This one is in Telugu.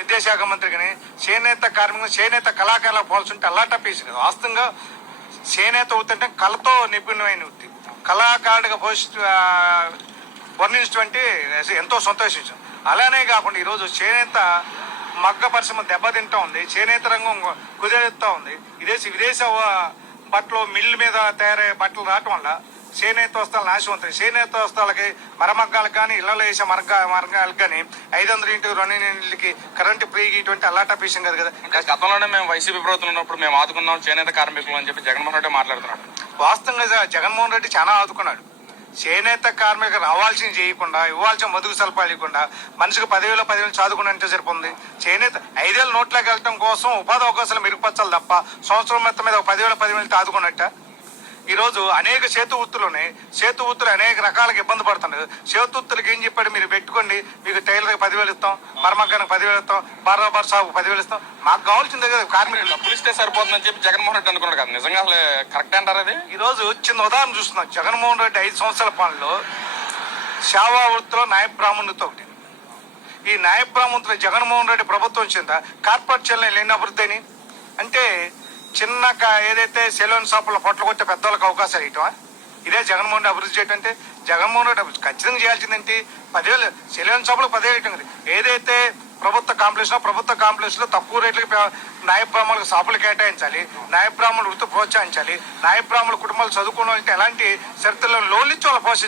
విద్యాశాఖ మంత్రిని చేనేత కార్మికులు చేనేత కళాకారులకు పోల్చుంటే అల్లాట పీసు కదా. వాస్తవంగా చేనేత వృత్తి అంటే కళతో నిపుణమైన వృత్తి. కళాకారుడిగా వర్ణించినటువంటి ఎంతో సంతోషించాం. అలానే కాకుండా ఈరోజు చేనేత మగ్గ పరిశ్రమ దెబ్బతింటా ఉంది, చేనేత రంగం కుదిరెత్తా ఉంది. విదేశ బట్టలు మిల్లు మీద తయారయ్యే బట్టలు రావటం వల్ల చేనేత వస్త్రాలు నాశనం అవుతాయి. చేనేత వస్త్రాలకి మరమగ్గాలకు కానీ ఇళ్లలో వేసే మరగాలకు కానీ 500 ఇంటికి 2 ఇంటికి కరెంటు ఫ్రీ ఇటువంటి అల్లాటా విషయం కదా. గతంలోనే మేము వైసీపీ ప్రభుత్వం ఉన్నప్పుడు మేము ఆదుకున్నాం చేనేత కార్మికులు అని చెప్పి జగన్మోహన్ రెడ్డి మాట్లాడుతున్నాడు. వాస్తవంగా జగన్మోహన్ రెడ్డి చాలా ఆదుకున్నాడు. చేనేత కార్మికులు రావాల్సింది చేయకుండా, ఇవ్వాల్సిన మదుగు సలపాలు ఇవ్వకుండా మనిషికి 10,000 చదువుకున్నట్టే సరిపోతుంది. చేనేత 5 ఏళ్ళ నోట్లోకి వెళ్ళటం కోసం ఉపాధి అవకాశాలు మెరుగుపరచాలి తప్ప సంవత్సరం మొత్తం మీద 10,000 ఆదుకున్నట్ట. ఈరోజు అనేక చేతు వృత్తులు అనేక రకాలుగా ఇబ్బంది పడుతున్నారు. చేతు వృత్తులకు ఏం చెప్పాడు, మీరు పెట్టుకోండి, మీకు టైలర్కి 10,000 ఇస్తాం, మరమగ్గానికి 10,000 ఇస్తాం, బార్బర్ షాప్కి 10,000 ఇస్తాం. మాకు కావాల్సిందే కదా కార్మికులు. డబ్బులు ఇస్తే సరిపోతుందని చెప్పి జగన్మోహన్ రెడ్డి అనుకున్నాడు కదా. నిజంగా అసలు కరెక్ట్ అంటారు అది? ఈరోజు చిన్న ఉదాహరణ చూస్తున్నాం. జగన్మోహన్ రెడ్డి 5 సంవత్సరాల పాలనలో సేవా వృత్తిలో న్యాయ బ్రాహ్మణుతో ఒకటి. ఈ న్యాయ బ్రాహ్మణుతో జగన్మోహన్ రెడ్డి ప్రభుత్వం చెందా కార్పొరేట్ చెల్లెలు ఎన్ని అభివృద్ధి అయినాయి అంటే, చిన్న ఏదైతే సెలూన్ షాపులో పొట్టలు కొట్టే పెద్దవాళ్ళకి అవకాశాలు ఇవ్వటమా? ఇదే జగన్మోహన్ రెడ్డి అభివృద్ధి చేయటం అంటే? జగన్మోహన్ రెడ్డి ఖచ్చితంగా చేయాల్సిందేంటి, 10,000 సెలూన్ షాపులకు 10,000 ఇవ్వటం కదా. ఏదైతే ప్రభుత్వ కాంప్లెక్స్ లో తక్కువ రేట్లకి న్యాయ బ్రాహ్మణులకు షాపులు కేటాయించాలి, న్యాయ బ్రాహ్మణులు వృత్తి ప్రోత్సహించాలి, న్యాయ బ్రాహ్మణుల కుటుంబాలు చదువుకోవడం అంటే ఎలాంటి షరతుల్లో లోన్లు ఇచ్చి వాళ్ళు పోషించాలి.